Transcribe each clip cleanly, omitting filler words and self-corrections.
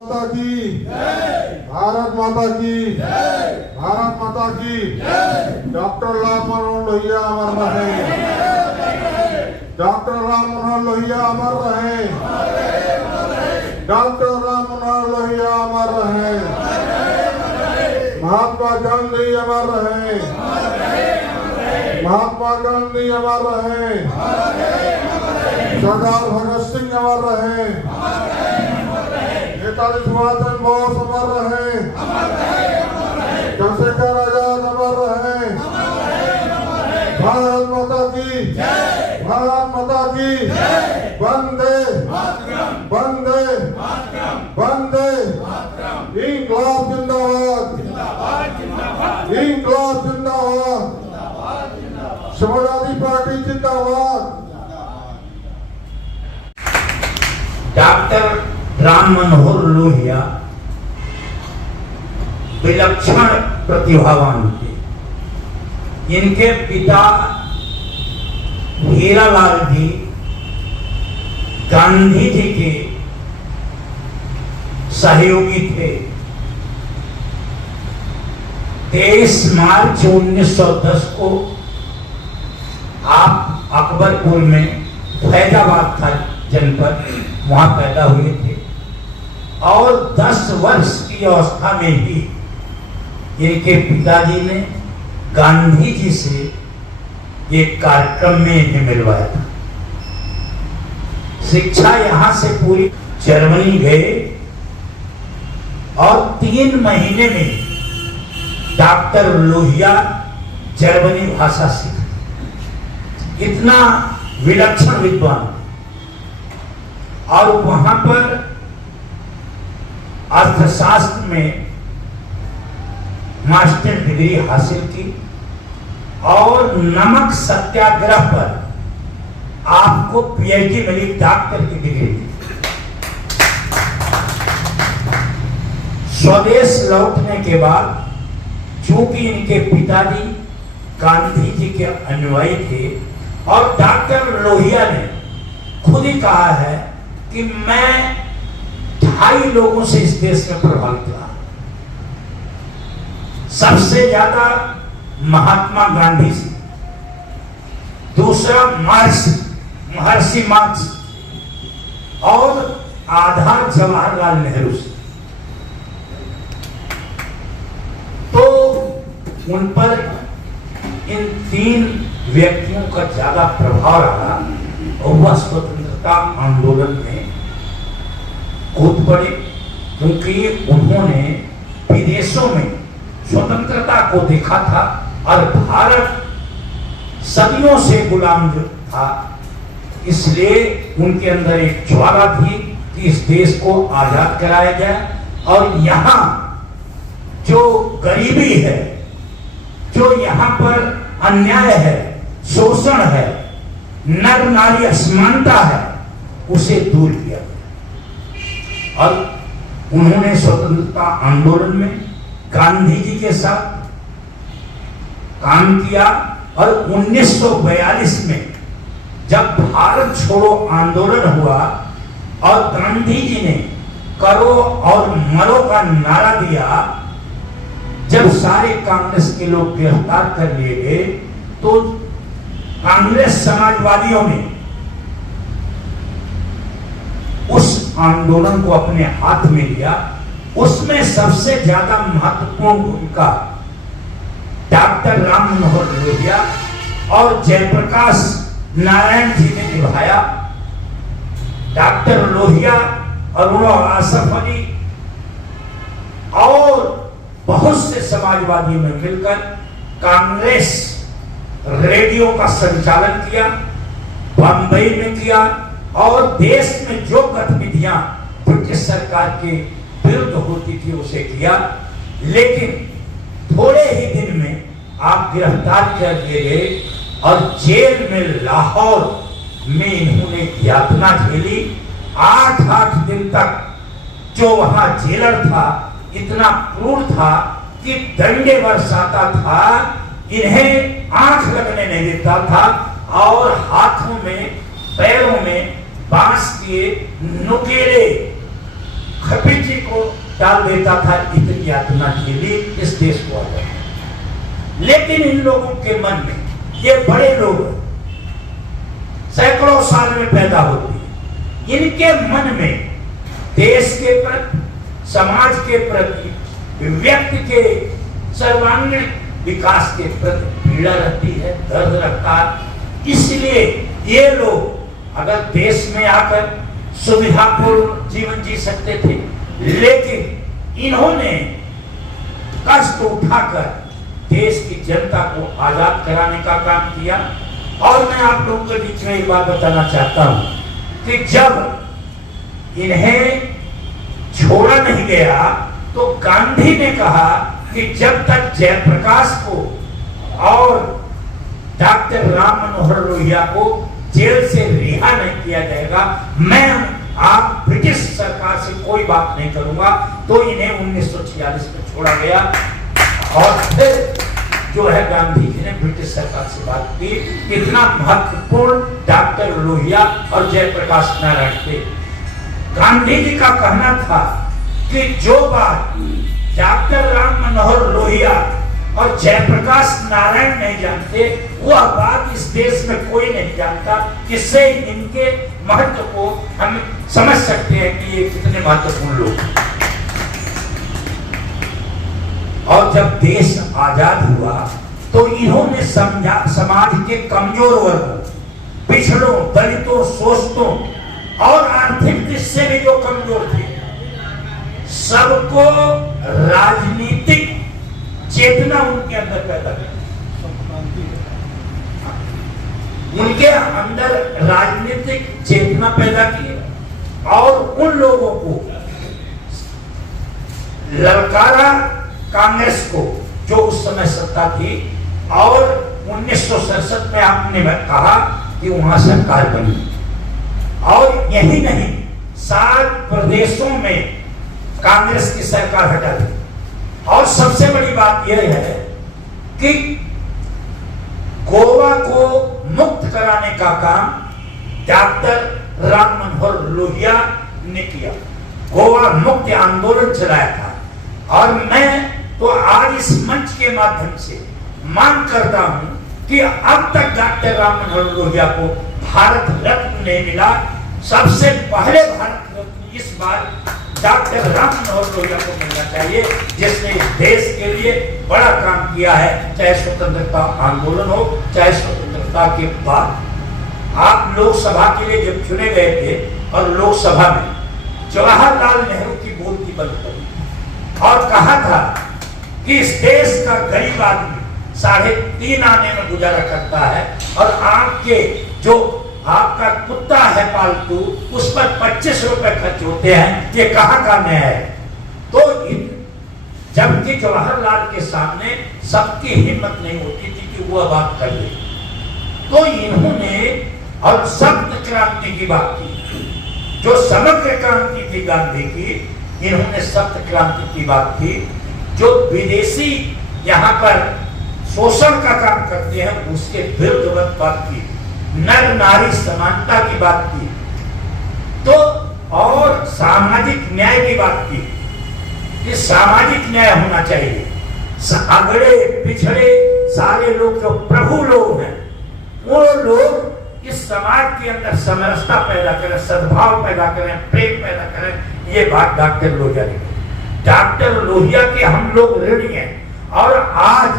माता की भारत माता की भारत माता की डॉक्टर राम मनोहर लोहिया अमर रहे। डॉक्टर राम मनोहर लोहिया अमर रहे। डॉक्टर राम मनोहर लोहिया अमर रहे। महात्मा गांधी अमर रहे। महात्मा गांधी अमर रहे। सरदार भगत सिंह अमर रहे। नेताजी सुभाष चंद्र बोस अमर रहे। चंद्रशेखर आजाद अमर रहे। भारत माता की भारत माता की वंदे वंदे वंदे इंकलाब जिंदाबाद इंकलाब जिंदाबाद समाजवादी पार्टी जिंदाबाद। डॉक्टर राम मनोहर लोहिया विलक्षण प्रतिभावान थे। इनके पिता हीरालाल जी गांधी जी के सहयोगी थे। 23 मार्च 1910 को आप अकबरपुर में फैजाबाद था जनपद, वहां पैदा हुए थे और 10 वर्ष की अवस्था में ही इनके पिताजी ने गांधी जी से एक कार्यक्रम में इन्हें मिलवाया था। शिक्षा यहां से पूरी जर्मनी गए और 3 महीने में डॉक्टर लोहिया जर्मनी भाषा सीखे। इतना विलक्षण विद्वान और वहां पर अर्थशास्त्र में मास्टर डिग्री हासिल की और नमक सत्याग्रह पर आपको पीएचडी मिली, डॉक्टर की डिग्री। स्वदेश लौटने के बाद चूंकि इनके पिताजी गांधी जी के अनुयायी थे और डॉक्टर लोहिया ने खुद ही कहा है कि मैं 2.5 लोगों से इस देश में प्रभावित रहा। सबसे ज्यादा महात्मा गांधी से, दूसरा महर्षि मार्क्स और आधा जवाहरलाल नेहरू से। तो उन पर इन 3 व्यक्तियों का ज्यादा प्रभाव रहा और वह स्वतंत्रता आंदोलन में कूद पड़े, क्योंकि उन्होंने विदेशों में स्वतंत्रता को देखा था और भारत सदियों से गुलाम जो था, इसलिए उनके अंदर एक ज्वाला थी कि इस देश को आजाद कराया जाए और यहाँ जो गरीबी है, जो यहाँ पर अन्याय है, शोषण है, नर नारी असमानता है, उसे दूर किया। और उन्होंने स्वतंत्रता आंदोलन में गांधी जी के साथ काम किया और 1942 में जब भारत छोड़ो आंदोलन हुआ और गांधी जी ने करो और मरो का नारा दिया, जब सारे कांग्रेस के लोग गिरफ्तार कर लिए गए तो कांग्रेस समाजवादियों ने उस आंदोलन को अपने हाथ में लिया। उसमें सबसे ज्यादा महत्वपूर्ण भूमिका डॉक्टर राम मनोहर लोहिया और जयप्रकाश नारायण जी ने निभाया। डॉक्टर लोहिया, अरुण आसफ अली और बहुत से समाजवादियों ने मिलकर कांग्रेस रेडियो का संचालन किया, बंबई में किया और देश में जो गतिविधियां ब्रिटिश सरकार के विरुद्ध होती थी उसे किया। लेकिन थोड़े ही दिन में आप गिरफ्तार कर लिए गए और जेल में लाहौर में इन्होंने यातना झेली। 8 दिन तक जो वहां जेलर था इतना क्रूर था कि डंडे बरसाता था, इन्हें आंख लगने नहीं देता था और हाथों में पैरों में बांस के नुकेले खपी जी को डाल देता था इतनी यातना के लिए इस देश को आजाद। लेकिन इन लोगों के मन में, ये बड़े लोग सैकड़ों साल में पैदा होते हैं, इनके मन में देश के प्रति, समाज के प्रति, व्यक्ति के सर्वांगीण विकास के प्रति पीड़ा रहती है, दर्द रखता है। इसलिए ये लोग अगर देश में आकर सुविधापूर्ण जीवन जी सकते थे, लेकिन इन्होंने कष्ट उठाकर देश की जनता को आजाद कराने का काम किया। और मैं आप लोगों के बीच में एक बात बताना चाहता हूं कि जब इन्हें छोड़ा नहीं गया तो गांधी ने कहा कि जब तक जयप्रकाश को और डॉक्टर राम मनोहर लोहिया को जेल से रिहा नहीं किया जाएगा, मैं आप ब्रिटिश सरकार से कोई बात नहीं करूंगा। तो इन्हें 1946 में छोड़ा गया और फिर जो है गांधी जी ने ब्रिटिश सरकार से बात की। कितना महत्वपूर्ण डॉक्टर लोहिया और जयप्रकाश नारायण थे। गांधी जी का कहना था कि जो बात डॉक्टर राम मनोहर लोहिया और जयप्रकाश नारायण नहीं जानते, वह बात इस देश में कोई नहीं जानता। इससे इनके महत्व को हम समझ सकते हैं कि ये कितने महत्वपूर्ण लोग हैं। और जब देश आजाद हुआ तो इन्होंने समाज के कमजोर वर्गों, पिछड़ों, दलितों, शोषितों और आर्थिक दृष्टि से भी जो कमजोर थे, सबको राजनीतिक चेतना उनके अंदर पैदा की। उनके अंदर राजनीतिक चेतना पैदा की और उन लोगों को ललकारा कांग्रेस को, जो उस समय सत्ता थी। और 1967 में आपने कहा कि वहां सरकार बनी और यही नहीं, 7 प्रदेशों में कांग्रेस की सरकार हटा दी। और सबसे बड़ी बात यह है कि गोवा को मुक्त कराने का काम डॉक्टर राम मनोहर लोहिया ने किया। गोवा मुक्ति आंदोलन चलाया था। और मैं तो आज इस मंच के माध्यम से मांग करता हूं कि अब तक डॉक्टर राम मनोहर लोहिया को भारत रत्न नहीं मिला। सबसे पहले भारत रत्न इस बार डॉक्टर राम मनोहर लोहिया को मिलना चाहिए, जिसने इस देश के लिए बड़ा काम किया है, चाहे स्वतंत्रता आंदोलन हो, चाहे स्वतंत्रता के बाद। आप लोकसभा के लिए जब चुने गए थे और लोकसभा में जवाहरलाल नेहरू की बोलती बंद करी और कहा था कि इस देश का गरीब आदमी 3.5 आने में गुजारा करता है और आपके जो आपका कुत्ता है पालतू, उस पर 25 रुपए खर्च होते हैं, ये कहाँ का न्याय है। तो जबकि जवाहरलाल के सामने सबकी हिम्मत नहीं होती थी कि वह बात कर ले, तो इन्होंने और सप्त क्रांति की बात की, जो समग्र क्रांति थी गांधी की, इन्होंने सप्त क्रांति की बात की। जो विदेशी यहाँ पर शोषण का काम करते हैं उसके विरुद्ध बात की, नर नारी समानता की बात की, तो और सामाजिक न्याय की बात की कि सामाजिक न्याय होना चाहिए। अगड़े पिछड़े सारे लोग जो प्रभु लोग हैं, वो लोग इस समाज के अंदर समरसता पैदा करें, सद्भाव पैदा करें, प्रेम पैदा करें। ये बात डॉक्टर लोहिया ने, डॉक्टर लोहिया के हम लोग ऋणी हैं। और आज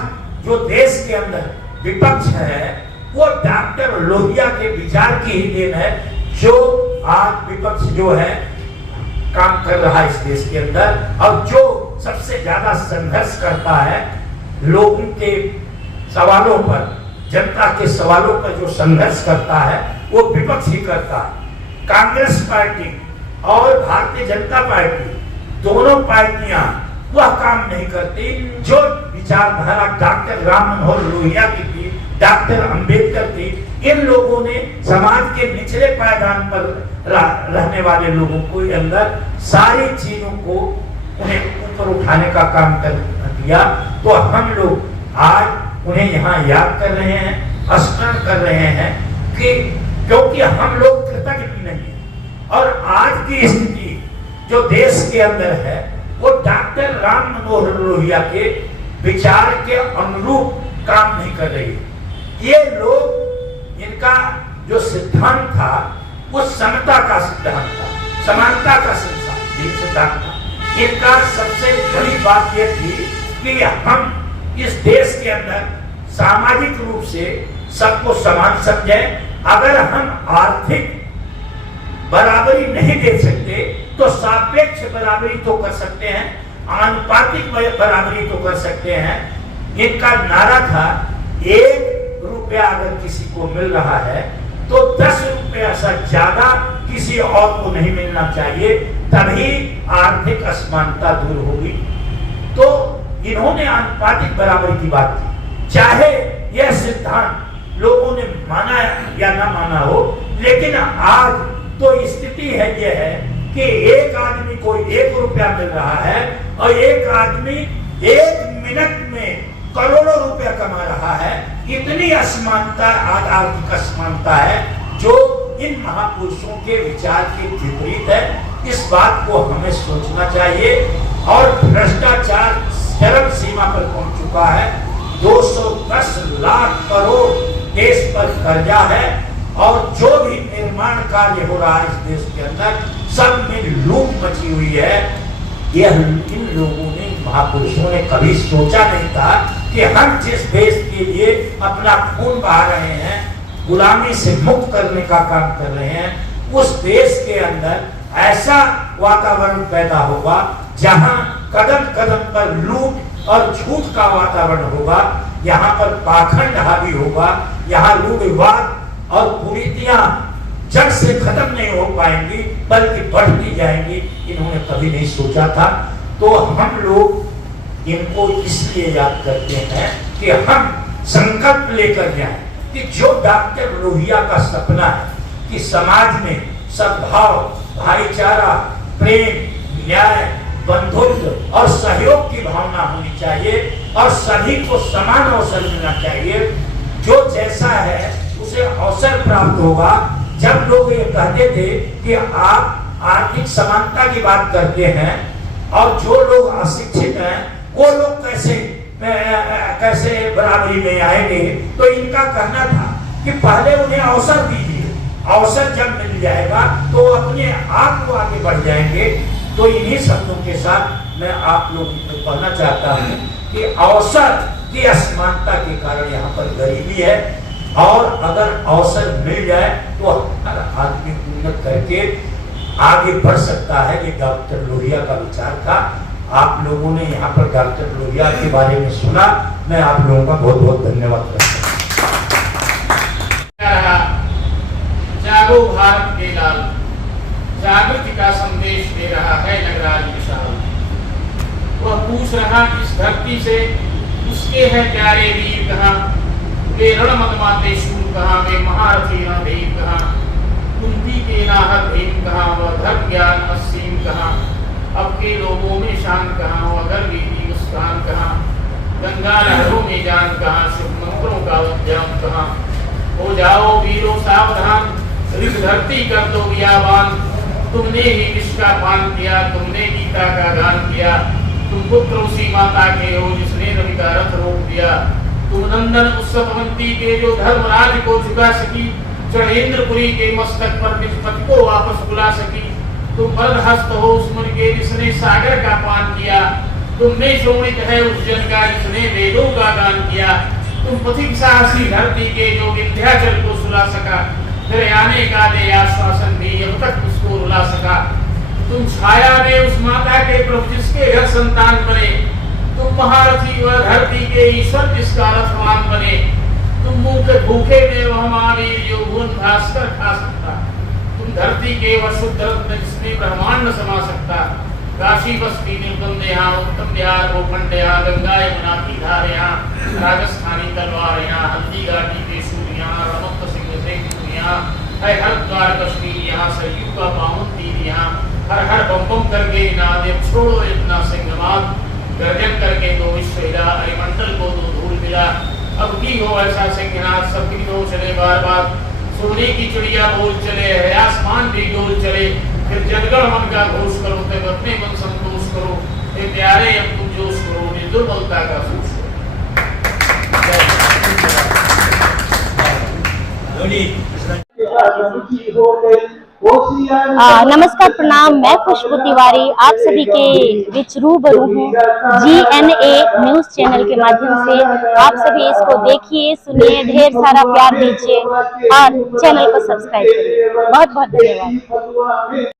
जो देश के अंदर विपक्ष है वो डॉक्टर लोहिया के विचार की ही देन है, जो आज विपक्ष जो है काम कर रहा है इस देश के अंदर। और जो सबसे ज्यादा संघर्ष करता है लोगों के सवालों पर, जनता के सवालों पर जो संघर्ष करता है वो विपक्ष ही करता है। कांग्रेस पार्टी और भारतीय जनता पार्टी, दोनों पार्टियां वह काम नहीं करती जो विचारधारा डॉक्टर राम मनोहर लोहिया की थी, डॉक्टर अंबेडकर थी। इन लोगों ने समाज के निचले पायदान पर रहने वाले लोगों को अंदर सारी चीजों को उन्हें ऊपर उठाने का काम कर दिया। तो हम लोग आज उन्हें यहाँ याद कर रहे हैं, स्मरण कर रहे हैं कि क्योंकि हम लोग कृतज्ञ नहीं है। और आज की स्थिति जो देश के अंदर है वो डॉक्टर राम मनोहर लोहिया के विचार के अनुरूप काम नहीं कर रही है। ये लोग, इनका जो सिद्धांत था वो समता का सिद्धांत था, समानता का सिद्धांत था। इनका सबसे बड़ी बात यह थी कि हम इस देश के अंदर सामाजिक रूप से सबको समान समझें। अगर हम आर्थिक बराबरी नहीं दे सकते तो सापेक्ष बराबरी तो कर सकते हैं, आनुपातिक बराबरी तो कर सकते हैं। इनका नारा था 1 रुपया अगर किसी को मिल रहा है तो 10 रुपया से ज्यादा किसी और को नहीं मिलना चाहिए, तभी आर्थिक असमानता दूर होगी। तो इन्होंने आनुपातिक बराबरी की बात की। चाहे यह सिद्धांत लोगों ने माना या ना माना हो, लेकिन आज तो स्थिति है यह है कि एक आदमी को 1 रुपया मिल रहा है और एक आदमी 1 मिनट में करोड़ों रुपया कमा रहा है। इतनी असमानता, आर्थिक असमानता है जो इन महापुरुषों के विचार के विपरीत है। इस बात को हमें सोचना चाहिए। और भ्रष्टाचार चरम सीमा पर पहुंच चुका है। 210 लाख करोड़ देश पर कर्जा है और जो भी निर्माण कार्य हो रहा है इस देश के अंदर, सब में लूट मची हुई है। यह इन लोगों ने, महापुरुषों ने कभी सोचा नहीं था कि हम जिस देश के लिए अपना खून बहा रहे हैं, गुलामी से मुक्त करने का काम कर रहे हैं, उस देश के अंदर ऐसा वातावरण पैदा होगा जहां कदम कदम पर लूट और झूठ का वातावरण होगा। यहाँ पर पाखंड हावी होगा, यहाँ रूढ़िवाद और कुरीतियां जड़ से खत्म नहीं हो पाएंगी बल्कि बढ़ती जाएंगी। इन्होंने कभी नहीं सोचा था। तो हम लोग इनको इसलिए याद करते हैं कि हम संकल्प लेकर जाएं कि जो डॉक्टर लोहिया का सपना है कि समाज में सद्भाव, भाईचारा, प्रेम, न्याय, बंधुत्व और सहयोग की भावना होनी चाहिए और सभी को समान अवसर मिलना चाहिए। जो जैसा है उसे अवसर प्राप्त होगा। जब लोग ये कहते थे कि आप आर्थिक समानता की बात करते हैं और जो लोग अशिक्षित हैं वो लोग कैसे बराबरी में आएंगे, तो इनका कहना था कि पहले उन्हें अवसर दीजिए, अवसर जब मिल जाएगा तो अपने आप को आगे बढ़ जाएंगे। तो इन्हीं शब्दों के साथ मैं आप लोगों को कहना चाहता हूँ कि अवसर की असमानता के कारण यहाँ पर गरीबी है और अगर अवसर मिल जाए तो हर आदमी उन्नत करके आगे बढ़ सकता है। ये डॉक्टर लोहिया का विचार था। आप लोगों ने यहाँ पर डॉक्टर लोहिया के बारे में सुना, मैं आप लोगों का बहुत बहुत धन्यवाद करता हूँ। जागो भारत के लाल, जागृति का संदेश दे रहा है नगराज विशाल। वह पूछ रहा इस धरती से उसके हैं प्यारे वीर कहाँ, वे रणमदमाते शूर कहाँ, वे महारथी रणधीर कहाँ, कुंती के नाहक भीम कहाँ, वह धर्म ज्ञान असीम कहाँ, अब के लोगों में शान कहाँ, वह गर्वी की मुस्कान कहाँ, गंगा लहरों में जान कहाँ, शुभ मंत्रों का उद्यम कहाँ। हो जाओ वीरों सावधान, रिस धरती कर दो बियाबान, तुमने ही विष का पान किया, तुमने गीता का गान किया, तुम पुत्र उसी माता के हो जिसने रवि का रथ रोक दिया, तुम नंदन उत्सवंती के जो धर्मराज को झुका सकी, चढ़ेंद्रपुरी के मस्तक पर निष्पत्ति को वापस बुला सकी, तुम बरहस्त हो उस मुनि के जिसने सागर का पान किया, तुमने शोणित है उस जन का जिसने वेदों का गान किया, तुम पथिक साहसी धरती के जो विंध्याचल को सुला सका, फिर आने का दे आश्वासन भी जब तक उसको रुला सका, तुम छाया में उस माता के प्रभु जिसके घर संतान बने, तुम महारथी व धरती के ईश्वर जिसका रथवान बने, तुम भूखे में वह महावीर जो भुवन भास्कर खा सकता, तुम धरती के वह शुद्ध रत्न जिसमें ब्रह्मांड समा सकता, काशी बस्ती निर्बंध यहाँ, उत्तम बिहार भूखंड यहाँ, गंगा यमुना की धार यहाँ, राजस्थानी तलवार यहाँ, हल्दी घाटी के सूर्य यहाँ, रमत सिंह से यहाँ, है हरिद्वार कश्मीर यहाँ, सरयू का पावन तीर यहाँ, हर हर बम बम करके नाद छोड़ो इतना सिंहनाद, गर्जन करके दो विश्व हिला, हरिमंडल को दो धूल मिला, अब की हो ऐसा सिंहनाद, सबकी दो चले बार बार, सोने की चिड़िया बोल चले, है आसमान भी डोल चले, फिर जनगण मन का घोष करो, तब अपने मन संतोष करो, हे प्यारे अब तुम जोश करो, निर्दुर्बलता का सोच करो। नमस्कार, प्रणाम। मैं खुशबू तिवारी आप सभी के बीच रूबरू हूँ GNA न्यूज चैनल के माध्यम से। आप सभी इसको देखिए, सुनिए, ढेर सारा प्यार दीजिए और चैनल को सब्सक्राइब करिए। बहुत बहुत धन्यवाद।